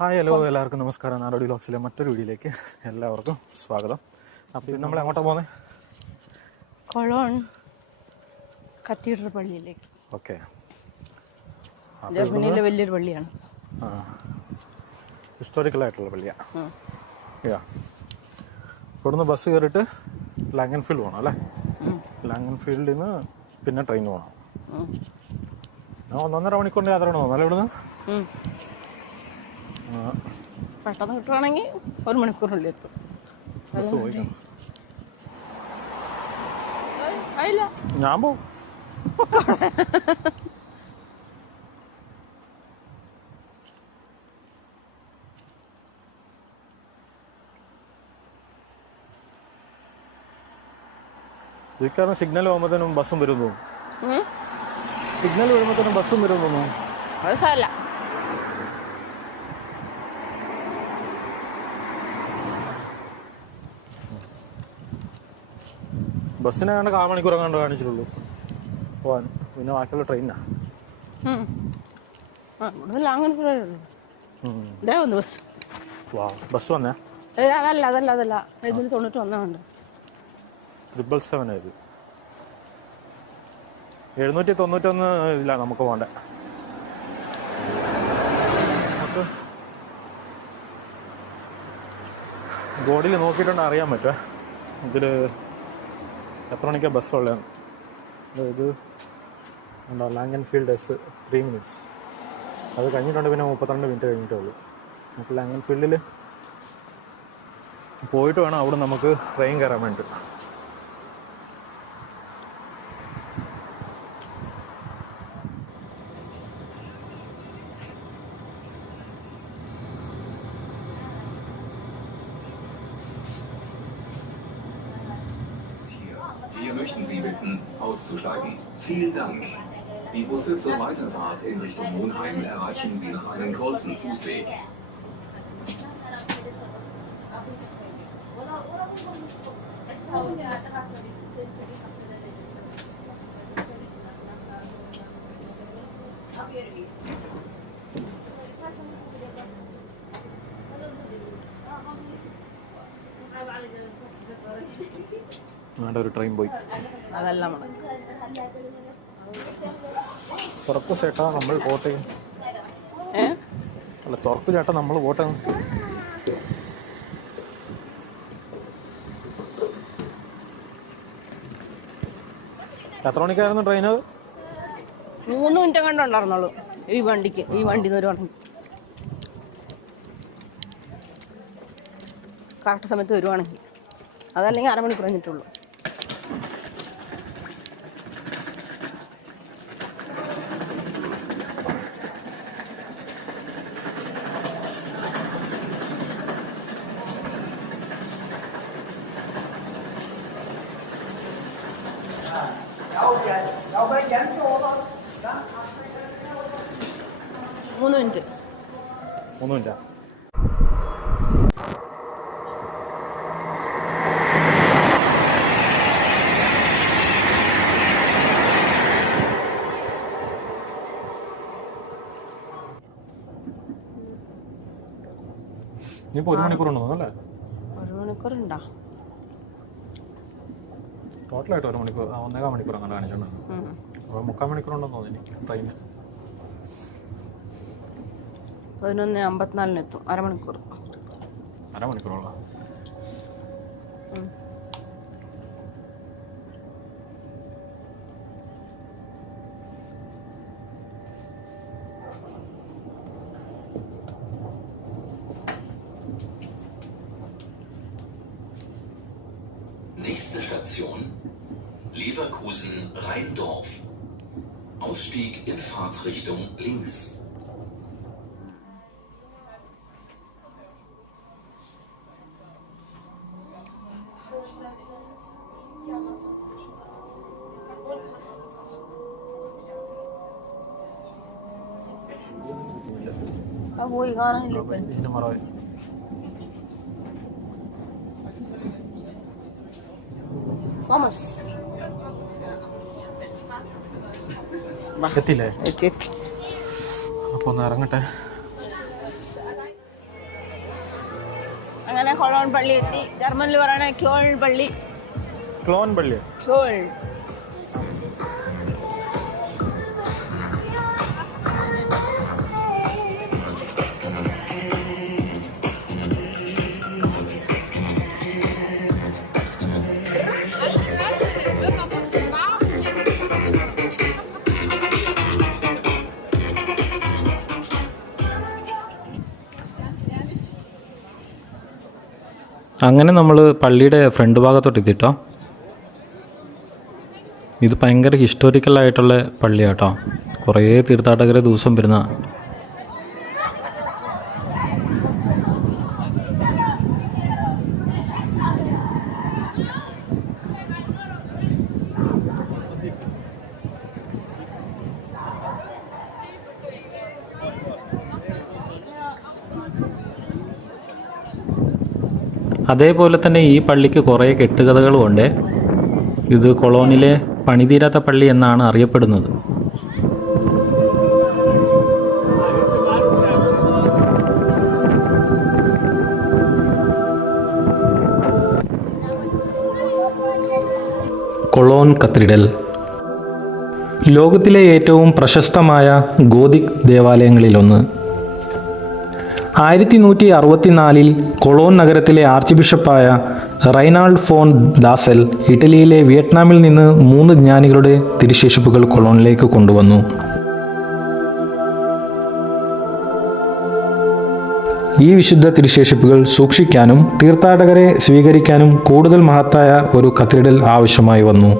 Hi hello എല്ലാവർക്കും നമസ്കാരം. നാടോടി വ്ലോഗ്സിലെ മറ്റൊരു വീഡിയോയിലേക്ക് എല്ലാവർക്കും സ്വാഗതം. അപ്പോൾ നമ്മൾ എങ്ങോട്ടാണ് പോകുന്നത്? കൊളോൺ കത്തീഡ്രൽ പള്ളിയിലേക്ക്. ഓക്കെ, ജർമ്മനിയിലെ വലിയൊരു പള്ളിയാണ്. ഹിസ്റ്റോറിക്കലായിട്ടുള്ള പള്ളിയാണ്. ഇവിടുന്ന് ബസ് കയറിയിട്ട് ലാംഗൻഫീൽഡ് പോകണം അല്ലേ? ലാംഗൻഫീൽഡിൽ നിന്ന് പിന്നെ ട്രെയിൻ പോകണം. 1.5 മണിക്കൂറിൻ്റെ യാത്ര തോന്നുന്നു അല്ലേ ഇവിടുന്ന്? പെട്ടെന്ന് കിട്ടുവാണെങ്കിൽ 1 മണിക്കൂറിനുള്ളിൽ എത്തും. ഞാൻ പോവും. കാരണം സിഗ്നൽ പോകുമ്പോഴത്തേനും ബസ്സും വരും തോന്നുന്നു. സിഗ്നൽ വരുമ്പോഴത്തേനും ബസ്സും വരും തോന്നുന്നു. അത് സാരമില്ല. ബസ്സിനെ കണ്ട് 1/4 മണിക്കൂർ കണ്ട് കാണിച്ചിട്ടുള്ളൂ പോവാൻ. പിന്നെ ബാക്കിയുള്ള ട്രെയിനാണ്. ബസ് വന്നേ? അതല്ല ഇതിന് 91 777 ഇത് 791 ഇല്ല നമുക്ക് പോകണ്ടേ. നമുക്ക് ബോർഡിൽ നോക്കിയിട്ടുണ്ട് അറിയാൻ പറ്റുമേ ഇതിൽ എത്ര മണിക്കാണ് ബസ്സുള്ളത്. ഇത് ഉണ്ടോ ലാംഗൻഫീൽഡ് എസ് 3 മിനിറ്റ്സ്. അത് കഴിഞ്ഞിട്ടുണ്ട്. പിന്നെ 32 മിനിറ്റ് കഴിഞ്ഞിട്ടേ ഉള്ളൂ. നമുക്ക് ലാംഗൻഫീൽഡിൽ പോയിട്ട് വേണം അവിടെ നമുക്ക് ട്രെയിൻ കയറാൻ വേണ്ടി. Wir möchten Sie bitten, auszusteigen. Vielen Dank. Die Busse zur Weiterfahrt in Richtung Monheim erreichen Sie nach einem kurzen Fußweg. ഒരു ട്രെയിൻ പോയി. അതെല്ലാം തുറക്കു ചേട്ടാ നമ്മൾ പോട്ടെ. അല്ല തുറക്കു ചേട്ടാ നമ്മൾ പോട്ടെ. എത്ര മണിക്കായിരുന്നു ട്രെയിൻ? 3 മിനിറ്റ് കണ്ടുണ്ടായിരുന്നുള്ളൂ ഈ വണ്ടിക്ക്. ഈ വണ്ടി വരുവാണെങ്കിൽ കറക്റ്റ് സമയത്ത് വരുവാണെങ്കിൽ. അതല്ലെങ്കിൽ 1/2 മണിക്കൂർ കഴിഞ്ഞിട്ടുള്ളൂ. മൂന്ന് മിനിറ്റ്. ഇനിയിപ്പോൾ 1 മണിക്കൂറുണ്ടോ അല്ലേ? 1 മണിക്കൂറുണ്ടോ? ടോട്ടലായിട്ട് 1 മണിക്കൂർ 1.25 മണിക്കൂർ അങ്ങനെ കാണിച്ചിട്ടുണ്ട്. അപ്പോൾ 3/4 മണിക്കൂറുണ്ടെന്ന് തോന്നി ട്രെയിന്. 11:54 എത്തും. 1/2 മണിക്കൂർ. 1/2 മണിക്കൂറോളം. Nächste Station Leverkusen-Rheindorf. Ausstieg in Fahrtrichtung links. പോയി കാണാനില്ല. തോമസ് എത്തിയില്ലേ? അപ്പോൾ ഒന്ന് ഇറങ്ങട്ടെ. അങ്ങനെ കൊളോൺ പള്ളി എത്തി. ജർമ്മനിൽ പറയണ ക്യോൾ പള്ളി. ക്ലോൺ പള്ളി. ക്യോൾ. അങ്ങനെ നമ്മൾ പള്ളിയുടെ ഫ്രണ്ട് ഭാഗത്തോട്ട് എത്തിട്ടോ. ഇത് ഭയങ്കര ഹിസ്റ്റോറിക്കലായിട്ടുള്ള പള്ളിയാട്ടോ. കുറേ തീർത്ഥാടകർ ദിവസം വരുന്ന. അതേപോലെ തന്നെ ഈ പള്ളിക്ക് കുറേ കെട്ടുകഥകളുമുണ്ട്. ഇത് കൊളോണിലെ പണിതീരാത്ത പള്ളി എന്നാണ് അറിയപ്പെടുന്നത്. കൊളോൺ കത്തീഡ്രൽ ലോകത്തിലെ ഏറ്റവും പ്രശസ്തമായ ഗോതിക് ദേവാലയങ്ങളിലൊന്ന്. 1164 കൊളോൺ നഗരത്തിലെ ആർച്ച് ബിഷപ്പായ റൈനാൾഡ് ഫോൺ ദാസൽ ഇറ്റലിയിലെ വിയറ്റ്നാമിൽ നിന്ന് 3 ജ്ഞാനികളുടെ തിരുശേഷിപ്പുകൾ കൊളോണിലേക്ക് കൊണ്ടുവന്നു. ഈ വിശുദ്ധ തിരുശേഷിപ്പുകൾ സൂക്ഷിക്കാനും തീർത്ഥാടകരെ സ്വീകരിക്കാനും കൂടുതൽ മഹത്തായ ഒരു കത്തീഡ്രൽ ആവശ്യമായി വന്നു.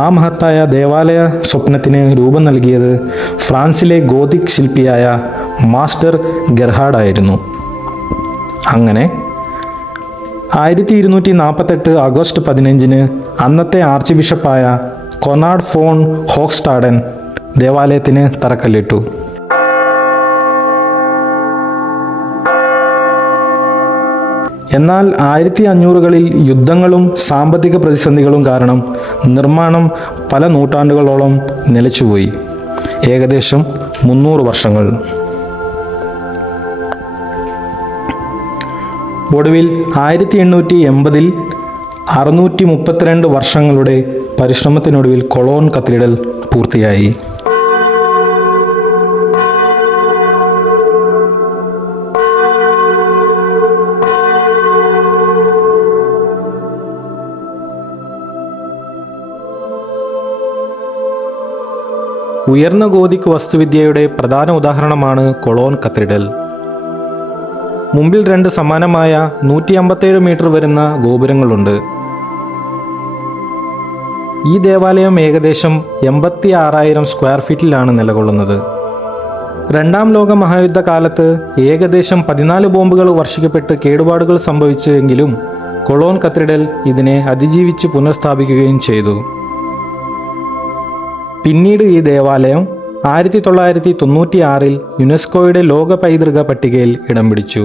ആ മഹത്തായ ദേവാലയ സ്വപ്നത്തിന് രൂപം നൽകിയത് ഫ്രാൻസിലെ ഗോതിക് ശില്പിയായ മാസ്റ്റർ ഗെർഹാർഡ് ആയിരുന്നു. അങ്ങനെ 1248 ആഗസ്റ്റ് 15 അന്നത്തെ ആർച്ച് ബിഷപ്പായ കൊനാർഡ് ഫോൺ ഹോക്സ്റ്റാഡൻ ദേവാലയത്തിന് തറക്കല്ലിട്ടു. എന്നാൽ 1500കളിൽ യുദ്ധങ്ങളും സാമ്പത്തിക പ്രതിസന്ധികളും കാരണം നിർമ്മാണം പല നൂറ്റാണ്ടുകളോളം നിലച്ചുപോയി. ഏകദേശം 300 വർഷങ്ങൾ. ഒടുവിൽ 1880-ൽ 632 വർഷങ്ങളുടെ പരിശ്രമത്തിനൊടുവിൽ കൊളോൺ കത്തീഡ്രൽ പൂർത്തിയായി. ഉയർന്ന ഗോതിക് വാസ്തുവിദ്യയുടെ പ്രധാന ഉദാഹരണമാണ് കൊളോൺ കത്തീഡ്രൽ. മുമ്പിൽ 2 സമാനമായ 157 മീറ്റർ വരുന്ന ഗോപുരങ്ങളുണ്ട്. ഈ ദേവാലയം ഏകദേശം 86,000 സ്ക്വയർ ഫീറ്റിലാണ് നിലകൊള്ളുന്നത്. 2ാം ലോക മഹായുദ്ധകാലത്ത് ഏകദേശം 14 ബോംബുകൾ വർഷിക്കപ്പെട്ട് കേടുപാടുകൾ സംഭവിച്ചെങ്കിലും കൊളോൺ കത്തീഡ്രൽ ഇതിനെ അതിജീവിച്ച് പുനഃസ്ഥാപിക്കുകയും ചെയ്തു. പിന്നീട് ഈ ദേവാലയം 1996-ൽ യുനെസ്കോയുടെ ലോക പൈതൃക പട്ടികയിൽ ഇടം പിടിച്ചു.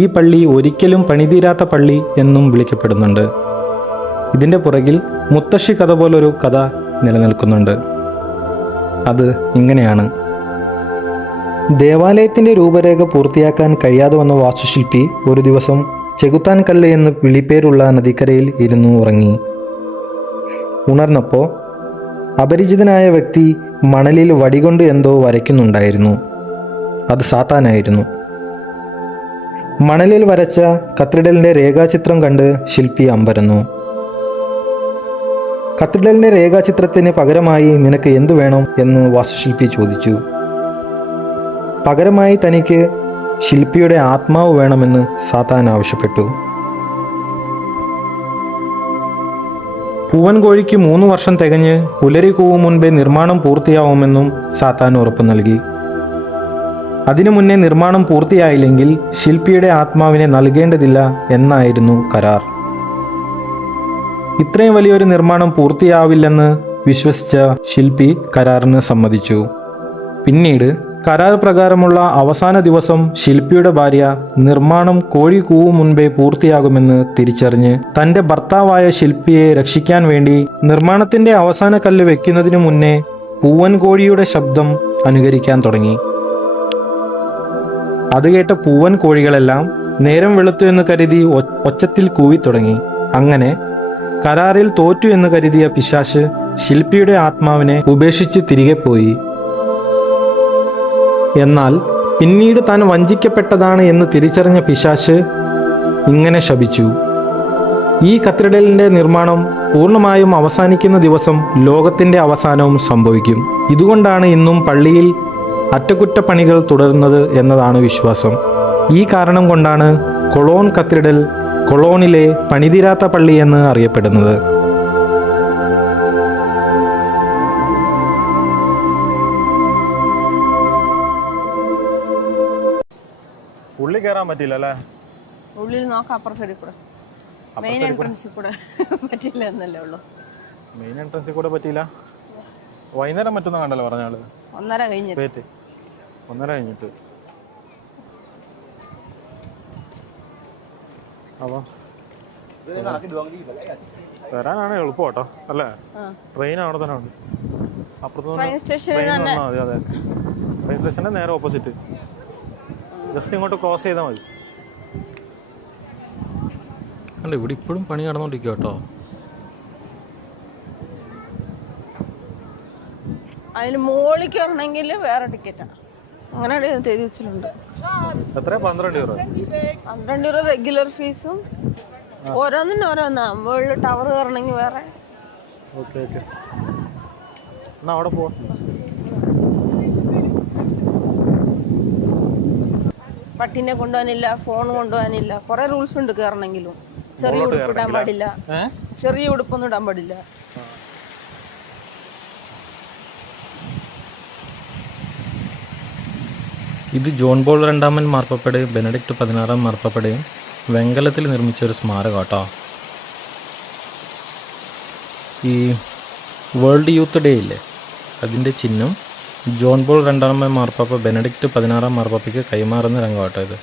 ഈ പള്ളി ഒരിക്കലും പണിതീരാത്ത പള്ളി എന്നും വിളിക്കപ്പെടുന്നുണ്ട്. ഇതിൻ്റെ പുറകിൽ മുത്തശ്ശി കഥ പോലൊരു കഥ നിലനിൽക്കുന്നുണ്ട്. അത് ഇങ്ങനെയാണ്. ദേവാലയത്തിൻ്റെ രൂപരേഖ പൂർത്തിയാക്കാൻ കഴിയാതെ വന്ന വാസ്തുശില്പി ഒരു ദിവസം ചെകുത്താൻ കല്ല് എന്ന് വിളിപ്പേരുള്ള നദിക്കരയിൽ ഇരുന്നു ഉറങ്ങി. ഉണർന്നപ്പോൾ അപരിചിതനായ വ്യക്തി മണലിൽ വടികൊണ്ട് എന്തോ വരയ്ക്കുന്നുണ്ടായിരുന്നു. അത് സാത്താനായിരുന്നു. മണലിൽ വരച്ച കത്തീഡ്രലിൻ്റെ രേഖാചിത്രം കണ്ട് ശില്പി അമ്പരന്നു. കത്തീഡ്രലിൻ്റെ രേഖാചിത്രത്തിന് പകരമായി നിനക്ക് എന്തു വേണം എന്ന് വാസ്തുശില്പി ചോദിച്ചു. പകരമായി തനിക്ക് ശില്പിയുടെ ആത്മാവ് വേണമെന്ന് സാത്താൻ ആവശ്യപ്പെട്ടു. പൂവൻ കോഴിക്ക് 3 വർഷം തികഞ്ഞ് പുലരി കൂവും മുൻപേ നിർമ്മാണം പൂർത്തിയാവുമെന്നും സാത്താൻ ഉറപ്പ് നൽകി. അതിനു മുന്നേ നിർമ്മാണം പൂർത്തിയായില്ലെങ്കിൽ ശില്പിയുടെ ആത്മാവിനെ നൽകേണ്ടതില്ല എന്നായിരുന്നു കരാർ. ഇത്രയും വലിയൊരു നിർമ്മാണം പൂർത്തിയാവില്ലെന്ന് വിശ്വസിച്ച ശില്പി കരാറിന് സമ്മതിച്ചു. പിന്നീട് കരാർ പ്രകാരമുള്ള അവസാന ദിവസം ശില്പിയുടെ ഭാര്യ നിർമ്മാണം കോഴി കൂവും മുൻപേ പൂർത്തിയാകുമെന്ന് തിരിച്ചറിഞ്ഞ് തന്റെ ഭർത്താവായ ശില്പിയെ രക്ഷിക്കാൻ വേണ്ടി നിർമ്മാണത്തിന്റെ അവസാന കല്ല് വെക്കുന്നതിനു മുന്നേ പൂവൻ കോഴിയുടെ ശബ്ദം അനുകരിക്കാൻ തുടങ്ങി. അത് കേട്ട പൂവൻ കോഴികളെല്ലാം നേരം വെളുത്തു എന്ന് കരുതി ഒച്ചത്തിൽ കൂവിത്തുടങ്ങി. അങ്ങനെ കരാറിൽ തോറ്റു എന്ന് കരുതിയ പിശാച് ശില്പിയുടെ ആത്മാവിനെ ഉപേക്ഷിച്ച് തിരികെ പോയി. എന്നാൽ പിന്നീട് താൻ വഞ്ചിക്കപ്പെട്ടതാണ് എന്ന് തിരിച്ചറിഞ്ഞ പിശാച് ഇങ്ങനെ ശപിച്ചു: ഈ കത്തീഡ്രലിന്റെ നിർമ്മാണം പൂർണ്ണമായും അവസാനിക്കുന്ന ദിവസം ലോകത്തിന്റെ അവസാനവും സംഭവിക്കും. ഇതുകൊണ്ടാണ് ഇന്നും പള്ളിയിൽ അറ്റകുറ്റപ്പണികൾ തുടരുന്നത് എന്നതാണ് വിശ്വാസം. ഈ കാരണം കൊണ്ടാണ് കൊളോൺ കത്തീഡ്രൽ കൊളോണിലെ പണിതീരാത്ത പള്ളി എന്ന് അറിയപ്പെടുന്നത്. ഉള്ളിൽ കയറാൻ പറ്റില്ല അല്ലേ? ഉള്ളിൽ നോക്കാം, അപ്പുറം സൈഡിൽ കൂടെ. മെയിൻ എൻട്രൻസിൽ കൂടെ പറ്റില്ല എന്നല്ലേ ഉള്ളൂ. മെയിൻ എൻട്രൻസിൽ കൂടെ പറ്റിയില്ല. വൈകുന്നേരം മറ്റൊന്നും കണ്ടല്ലോ പറഞ്ഞാള്. 1:30 കഴിഞ്ഞിട്ട്. 1:30 കഴിഞ്ഞിട്ട്. അപ്പൊ വരാനാണ് എളുപ്പം കേട്ടോ അല്ലേ? ട്രെയിൻ അവിടെ തന്നെ ഉണ്ട്. അപ്പുറത്ത് ട്രെയിൻ സ്റ്റേഷൻ. അതെ അതെ, ട്രെയിൻ സ്റ്റേഷന്റെ നേരെ ഓപ്പോസിറ്റ്. ജസ്റ്റ് ഇങ്ങോട്ട് ക്രോസ് ചെയ്താൽ മതി. കണ്ടോ, ഇവിടെ ഇപ്പോഴും പണി നടന്നുകൊണ്ടിരിക്കുക കേട്ടോ. അതിന് മുകളിൽ കയറണമെങ്കിൽ വേറെ ടിക്കറ്റാണ്. അങ്ങനെ എഴുതി വെച്ചിട്ടുണ്ട്. എത്ര? 12 €. 12 € റെഗുലർ ഫീസും ഓരോന്നിനും ഓരോന്നാ. മുകളിൽ ടവർ കയറണമെങ്കിൽ വേറെ. ഓക്കെ ഓക്കെ, എന്നാ അവിടെ പോവാം. പട്ടിനെ കൊണ്ടുപോകാനില്ല, ഫോൺ കൊണ്ടുപോകാനില്ല, കുറെ റൂൾസ് ഉണ്ട് കയറണമെങ്കിലും. ചെറിയ ഉടുപ്പ് ഇടാൻ പാടില്ല, ചെറിയ ഉടുപ്പൊന്നും ഇടാൻ പാടില്ല. ഇത് ജോൺ പോൾ രണ്ടാമൻ മാർപ്പാപ്പയുടെയും ബെനഡിക്ട് 16 മാർപ്പാപ്പയുടെയും വെങ്കലത്തിൽ നിർമ്മിച്ച ഒരു സ്മാരകം കേട്ടോ. ഈ വേൾഡ് യൂത്ത് ഡേ ഇല്ലേ, അതിൻ്റെ ചിഹ്നം ജോൺ പോൾ രണ്ടാമൻ മാർപ്പാപ്പ ബെനഡിക്ട് 16 മാർപ്പാപ്പയ്ക്ക് കൈമാറുന്ന രംഗം കേട്ടോ ഇത്.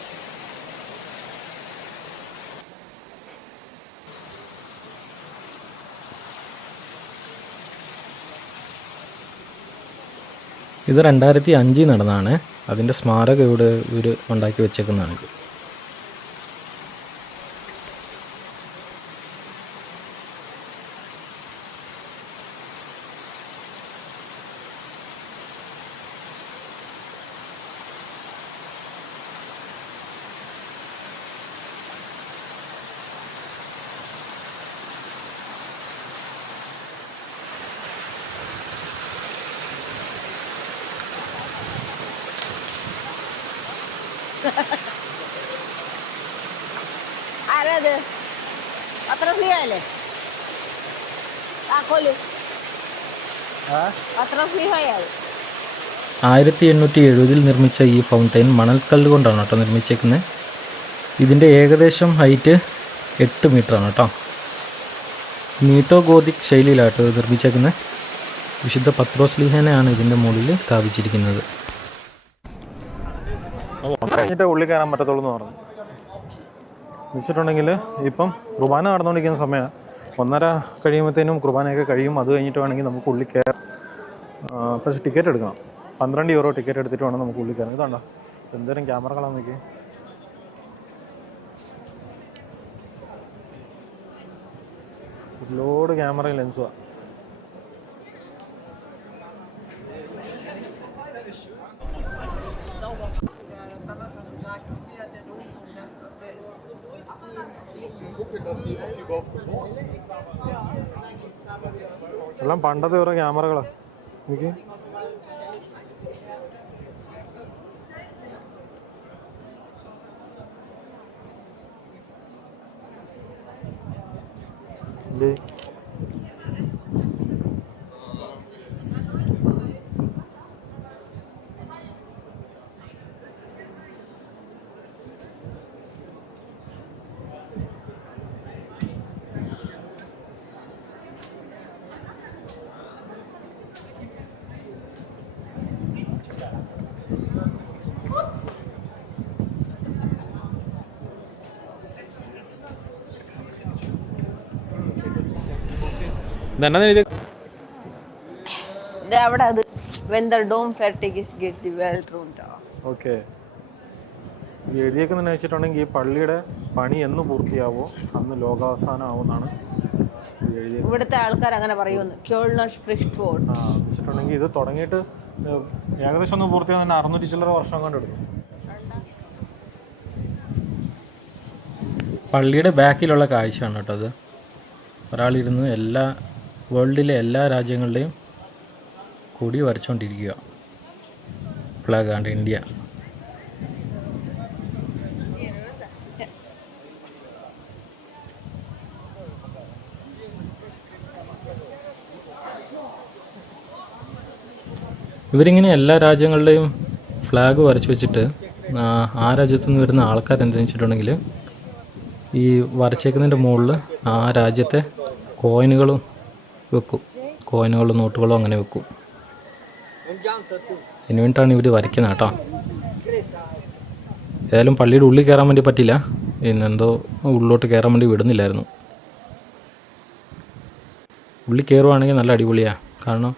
ഇത് 2005 നടന്നതാണ്. അതിൻ്റെ സ്മാരകം ഇവിടെ ഇവർ ഉണ്ടാക്കി വെച്ചേക്കുന്നതാണ്. ആരത്? അത്ര സ്നേഹല്ലേ താക്കോല്? അത്ര സ്നേഹയാൾ. 1870 നിർമ്മിച്ച ഈ ഫൗണ്ടെയിൻ മണൽക്കല്ല് കൊണ്ടാണ് കേട്ടോ നിർമ്മിച്ചേക്കുന്നത്. ഇതിൻ്റെ ഏകദേശം ഹൈറ്റ് 8 മീറ്ററാണ് കേട്ടോ. നീട്ടോ ഗോതിക് ശൈലിയിലാട്ടോ നിർമ്മിച്ചേക്കുന്നത്. വിശുദ്ധ പത്രോസ്ലീഹനെയാണ് ഇതിൻ്റെ മുകളിൽ സ്ഥാപിച്ചിരിക്കുന്നത്. കഴിഞ്ഞിട്ട് ഉള്ളിൽ കയറാൻ പറ്റത്തുള്ളൂ എന്ന് പറഞ്ഞു വെച്ചിട്ടുണ്ടെങ്കിൽ ഇപ്പം കുർബാന നടന്നുകൊണ്ടിരിക്കുന്ന സമയമാണ്. 1:30 കഴിയുമ്പോഴത്തേനും കുർബാനയൊക്കെ കഴിയും. അത് കഴിഞ്ഞിട്ട് വേണമെങ്കിൽ നമുക്ക് ഉള്ളിൽ കയറാം. പക്ഷേ ടിക്കറ്റ് എടുക്കണം. 12 € ടിക്കറ്റ് എടുത്തിട്ട് വേണം നമുക്ക് ഉള്ളിൽ കയറാം. ഇതുണ്ടോ എന്തോരം ക്യാമറകളാണ് നോക്കി. ലോഡ് ക്യാമറയും ലെൻസുമാണ്. എല്ലാം പണ്ടത്തെ ഓരോ ക്യാമറകളാണ്. എനിക്ക് ഇതെന്നാ എഴുതി? അവിടെ അത് when the dome fatigue is get the well round. Okay. ഈ എഴുതിയേക്കെന്ന് വെച്ചിട്ടുണ്ടെങ്കിൽ ഈ പള്ളിയുടെ പണി എന്ന് പൂർത്തിയാവോ അന്ന് ലോകാവസാനം ആവുമെന്നാണ് എഴുതിയത്. ഇവിടുത്തെ ആൾക്കാർ അങ്ങനെ പറയുന്നു. Kölner Sprichwort. വെച്ചിട്ടുണ്ടെങ്കിൽ ഇത് തുടങ്ങിയിട്ട് ഏകദേശം ഒന്ന് പൂർത്തിയാകാൻ തന്നെ 600 ചില്ലറ വർഷം കൊണ്ട് എടുക്കും. പള്ളിയുടെ ബാക്കിലുള്ള കാഴ്ചയാണ് കേട്ടോ അത്. ഒരാളിരുന്ന് വേൾഡിലെ എല്ലാ രാജ്യങ്ങളുടെയും കൊടി വരച്ചുകൊണ്ടിരിക്കുക. ഫ്ലാഗ് ആണ് ഇന്ത്യ. ഇവരിങ്ങനെ എല്ലാ രാജ്യങ്ങളുടെയും ഫ്ലാഗ് വരച്ചു വെച്ചിട്ട് ആ രാജ്യത്തു നിന്ന് വരുന്ന ആൾക്കാർ എന്തെന്ന് വെച്ചിട്ടുണ്ടെങ്കിൽ ഈ വരച്ചേക്കുന്നതിൻ്റെ മുകളിൽ ആ രാജ്യത്തെ കോയിനുകളും വെക്കും. കോയിനുകളും നോട്ടുകളും അങ്ങനെ വെക്കും. അതിന് വേണ്ടിയിട്ടാണ് ഇവർ വരയ്ക്കുന്നത് കേട്ടോ. ഏതായാലും പള്ളിയുടെ ഉള്ളിൽ കയറാൻ വേണ്ടി പറ്റില്ല. പിന്നെന്തോ ഉള്ളിലോട്ട് കയറാൻ വേണ്ടി വിടുന്നില്ലായിരുന്നു. ഉള്ളിൽ കയറുവാണെങ്കിൽ നല്ല അടിപൊളിയാണ്. കാരണം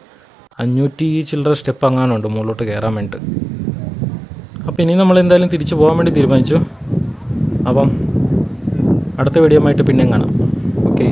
500 ചില്ലറ സ്റ്റെപ്പ് അങ്ങാനുണ്ട് മുകളിലോട്ട് കയറാൻ വേണ്ടിയിട്ട്. അപ്പോൾ ഇനി നമ്മൾ എന്തായാലും തിരിച്ചു പോകാൻ വേണ്ടി തീരുമാനിച്ചു. അപ്പം അടുത്ത വീഡിയോ ആയിട്ട് പിന്നെയും കാണാം. ഓക്കെ.